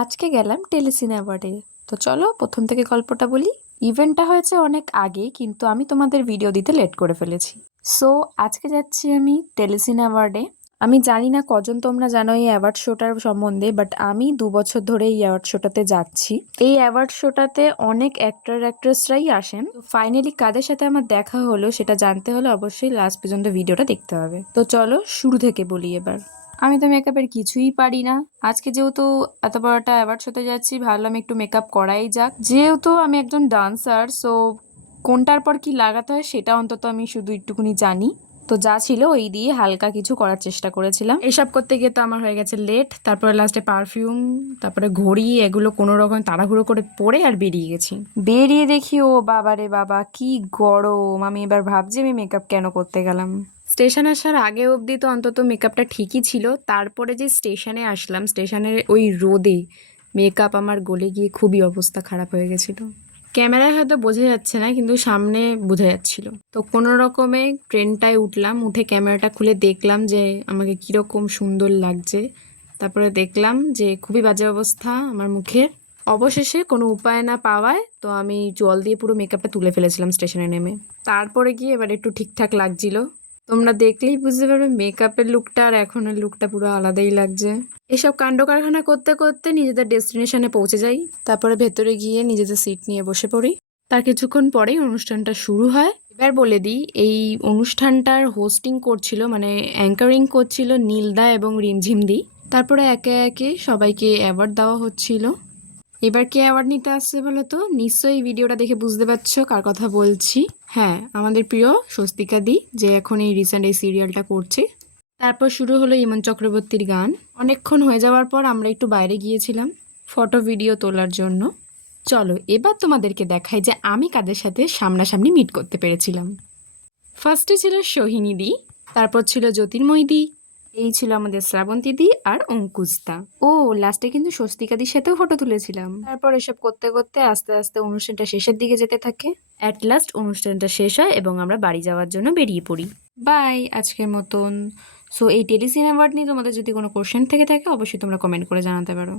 আজকে গেলাম টেলিসিনে অ্যাওয়ার্ডে। তো চলো প্রথম থেকে গল্পটা বলি। ইভেন্টটা হয়েছে অনেক আগে, কিন্তু আমি তোমাদের ভিডিও দিতে লেট করে ফেলেছি। সো আজকে যাচ্ছি আমি টেলিসিনে অ্যাওয়ার্ডে। আমি জানি না কজন তোমরা জানো এই অ্যাওয়ার্ড শোটার সম্বন্ধে, বাট আমি 2 বছর ধরে এই অ্যাওয়ার্ড শোটাতে যাচ্ছি। এই অ্যাওয়ার্ড শোটাতে অনেক অ্যাক্টর অ্যাক্ট্রেসরাই আসেন। তো ফাইনালি কাদের সাথে আমার দেখা হলো সেটা জানতে হলে অবশ্যই লাস্ট পর্যন্ত ভিডিওটা দেখতে হবে। তো চলো শুরু থেকে বলি এবার। আমি তো মেকআপের কিছুই পারি না। আজকে যেহেতু এত বড় একটা অ্যাওয়ার্ড শোতে যাচ্ছি, ভাবলাম একটু মেকআপ করাই যাক। যেহেতু আমি একজন ডান্সার, সো কোনটার পর কি লাগাতে হয় সেটা অন্তত আমি শুধু একটুখানি জানি। তো যা ছিল ওই দিয়ে হালকা কিছু করার চেষ্টা করেছিলাম। এসব করতে গিয়ে তো আমার হয়ে গেছে লেট। তারপরে লাস্টে পারফিউম, তারপরে ঘড়ি, এগুলো কোনো রকম তাড়াহুড়ো করে পরে আর বেরিয়ে গেছি। বেরিয়ে দেখি ও বাবা রে বাবা, কি গরম! আমি এবার ভাবছি আমি মেকআপ কেন করতে গেলাম। স্টেশন আসার আগে অবধি তো অন্তত মেকআপটা ঠিকই ছিল। তারপরে যে স্টেশনে আসলাম, স্টেশনের ওই রোদে মেকআপ আমার গলে গিয়ে খুবই অবস্থা খারাপ হয়ে গেছিলো। ক্যামেরায় হয়তো বোঝা যাচ্ছে না, কিন্তু সামনে বোঝা যাচ্ছিল। তো কোনো রকমে ট্রেনটায় উঠলাম, উঠে ক্যামেরাটা খুলে দেখলাম যে আমাকে কীরকম সুন্দর লাগছে। তারপরে দেখলাম যে খুবই বাজে অবস্থা আমার মুখের। অবশেষে কোনো উপায় না পাওয়ায় তো আমি জল দিয়ে পুরো মেকআপটা তুলে ফেলেছিলাম স্টেশনে নেমে। তারপরে গিয়ে এবার একটু ঠিকঠাক লাগছিল। তোমরা দেখলেই বুঝতে পারবে মেকআপের লুকটা আর এখনের লুকটা পুরো আলাদাই লাগছে। এসব কাণ্ড কারখানা করতে করতে নিজেদের ডেস্টিনেশনে পৌঁছে যাই। তারপরে ভেতরে গিয়ে নিজেদের সিট নিয়ে বসে পড়ি। তার কিছুক্ষণ পরেই অনুষ্ঠানটা শুরু হয়। এবার বলে দিই, এই অনুষ্ঠানটার হোস্টিং করছিল, মানে অ্যাঙ্কারিং করছিল নীলদা এবং রিমঝিমদি। তারপরে একে একে সবাইকে অ্যাওয়ার্ড দেওয়া হচ্ছিল। এবার কে অ্যাওয়ার্ড নিতে আসছে বলো তো? নিশ্চয়ই ভিডিওটা দেখে বুঝতে পারছো কার কথা বলছি। হ্যাঁ, আমাদের প্রিয় স্বস্তিকা দি, যে এখন এই রিসেন্ট এই সিরিয়ালটা করছে। তারপর শুরু হলো ইমন চক্রবর্তীর গান। অনেকক্ষণ হয়ে যাওয়ার পর আমরা একটু বাইরে গিয়েছিলাম ফটো ভিডিও তোলার জন্য। চলো এবার তোমাদেরকে দেখাই যে আমি কাদের সাথে সামনাসামনি মিট করতে পেরেছিলাম। ফার্স্টে ছিল সোহিনী দি, তারপর ছিল জ্যোতির্ময়ী দি, এই ছিল আমাদের শ্রাবন্তী দি আর অঙ্কুশদা। ও লাস্টে কিন্তু স্বস্তিকাদির সাথেও ফটো তুলেছিলাম। তারপর এসব করতে করতে আস্তে আস্তে অনুষ্ঠানটা শেষের দিকে যেতে থাকে। অ্যাট লাস্ট অনুষ্ঠানটা শেষ হয় এবং আমরা বাড়ি যাওয়ার জন্য বেরিয়ে পড়ি। বাই আজকের মতন। সো এই টেলিসিনে অ্যাওয়ার্ড নিয়ে তোমাদের যদি কোনো কোশ্চেন থেকে থাকে অবশ্যই তোমরা কমেন্ট করে জানাতে পারো।